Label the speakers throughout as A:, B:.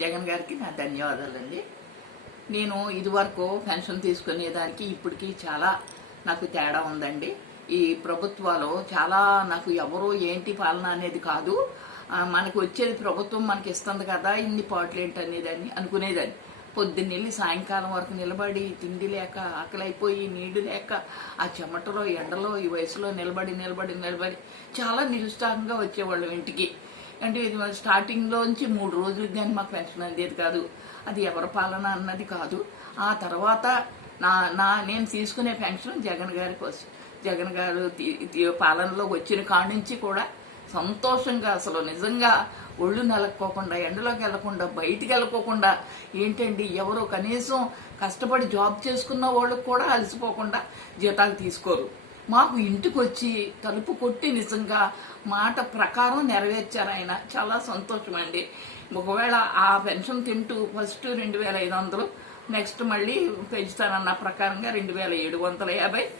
A: జగన్ గారికి నా ధన్యవాదాలండి. నేను ఇదివరకు పెన్షన్ తీసుకునేదానికి ఇప్పటికీ చాలా నాకు తేడా ఉందండి. ఈ ప్రభుత్వాలు చాలా నాకు ఎవరో ఏంటి పాలన అనేది కాదు. మనకు వచ్చేది ప్రభుత్వం మనకి ఇస్తుంది కదా ఇన్ని పాటలు ఏంటి అనేదాన్ని అనుకునేదాన్ని. పొద్దున్నెళ్ళి సాయంకాలం వరకు నిలబడి తిండి లేక ఆకలైపోయి నీడు లేక ఆ చెమటలో ఎండలో ఈ వయసులో నిలబడి నిలబడి నిలబడి చాలా నిరుత్సాహంగా వచ్చేవాళ్ళం ఇంటికి. అంటే ఇది మరి స్టార్టింగ్లోంచి మూడు రోజులకి కానీ మాకు పెన్షన్ అందేది కాదు. అది ఎవరి పాలన అన్నది కాదు. ఆ తర్వాత నా నా నేను తీసుకునే పెన్షన్ జగన్ గారి కోసం. జగన్ గారు పాలనలోకి వచ్చిన కాడి నుంచి కూడా సంతోషంగా అసలు నిజంగా ఒళ్ళు నెలక్కోకుండా ఎండలోకి వెళ్ళకుండా బయటికి వెళ్ళకోకుండా ఏంటండి ఎవరు కనీసం కష్టపడి జాబ్ చేసుకున్న వాళ్ళకు కూడా అలసిపోకుండా జీతాలు తీసుకోరు. మాకు ఇంటికి వచ్చి తలుపు కొట్టి నిజంగా మాట ప్రకారం నెరవేర్చారు ఆయన. చాలా సంతోషం అండి ఒకవేళ ఆ పెన్షన్ తింటూ ఫస్ట్ రెండు వేల ఐదు వందలు నెక్స్ట్ మళ్ళీ పెంచుతానన్న ప్రకారంగా రెండు వేల ఏడు వందల యాభై.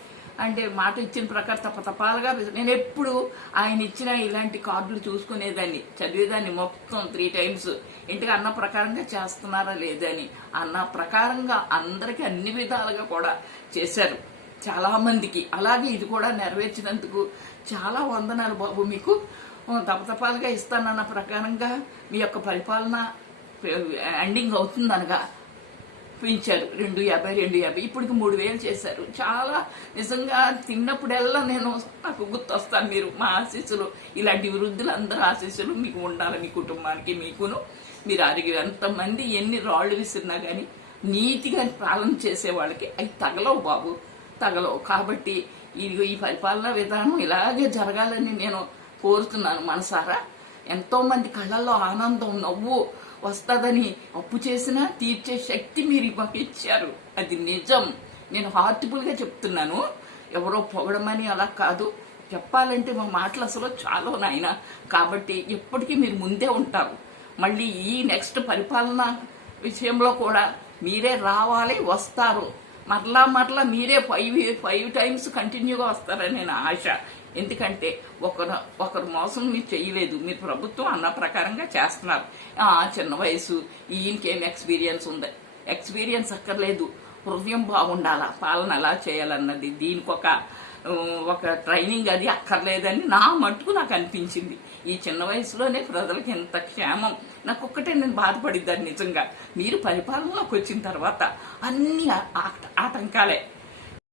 A: అంటే మాట ఇచ్చిన ప్రకారం తపతపాలుగా నేను ఎప్పుడు ఆయన ఇచ్చిన ఇలాంటి కార్డులు చూసుకునేదాన్ని. చదివేదాన్ని మొత్తం త్రీ టైమ్స్. ఇంటికి అన్న ప్రకారంగా చేస్తున్నారా లేదని. అన్న ప్రకారంగా అందరికీ అన్ని విధాలుగా కూడా చేశారు. చాలా మందికి. అలాగే ఇది కూడా నెరవేర్చినందుకు చాలా వందనాలు బాబు మీకు. తపతపాలుగా ఇస్తానన్న ప్రకారంగా మీ యొక్క పరిపాలన ఎండింగ్ అవుతుందనగా పెంచారు రెండు యాభై రెండు యాభై. ఇప్పటికి మూడు వేలు చేశారు. చాలా నిజంగా తిన్నప్పుడల్లా నేను నాకు గుర్తొస్తాను మీరు. మా ఆశీస్సులు ఇలాంటి వృద్ధులు అందరూ ఆశీస్సులు మీకు ఉండాలి మీ కుటుంబానికి మీకును. మీరు అరిగి ఎంతమంది ఎన్ని రాళ్ళు విసిరినా కానీ నీతిగా పాలన చేసే వాళ్ళకి అవి తగలవు బాబు. తగలవు. కాబట్టి ఇదిగో ఈ పరిపాలనా విధానం ఇలాగే జరగాలని నేను కోరుతున్నాను మనసారా. ఎంతో మంది కళ్ళల్లో ఆనందం నవ్వు వస్తుందని అప్పు చేసినా తీర్చే శక్తి మీరు మాకు ఇచ్చారు అది నిజం. నేను హార్టిఫుల్గా చెప్తున్నాను. ఎవరో పొగడమని అలా కాదు. చెప్పాలంటే మా మాటలు అసలు చాలా నాయన. కాబట్టి ఎప్పటికీ మీరు ముందే ఉంటారు. మళ్ళీ ఈ నెక్స్ట్ పరిపాలన విషయంలో కూడా మీరే రావాలి వస్తారు. మరలా మరలా మీరే ఫైవ్ ఫైవ్ టైమ్స్ కంటిన్యూగా వస్తారని నేను ఆశ. ఎందుకంటే ఒకరు ఒకరు మోసం మీరు చేయలేదు. మీరు ప్రభుత్వం అన్న ప్రకారంగా చేస్తున్నారు. చిన్న వయసు ఈయనకేం ఎక్స్పీరియన్స్ ఉంది? ఎక్స్పీరియన్స్ అక్కర్లేదు. హృదయం బాగుండాలా? పాలన ఎలా చేయాలన్నది దీనికి ఒక ఒక ట్రైనింగ్ అది అక్కర్లేదని నా మట్టుకు నాకు అనిపించింది. ఈ చిన్న వయసులోనే ప్రజలకు ఎంత క్షేమం. నాకు ఒక్కటే నేను బాధపడిద్దాన్ని నిజంగా. మీరు పరిపాలనలోకి వచ్చిన తర్వాత అన్ని ఆట- ఆటంకాలే.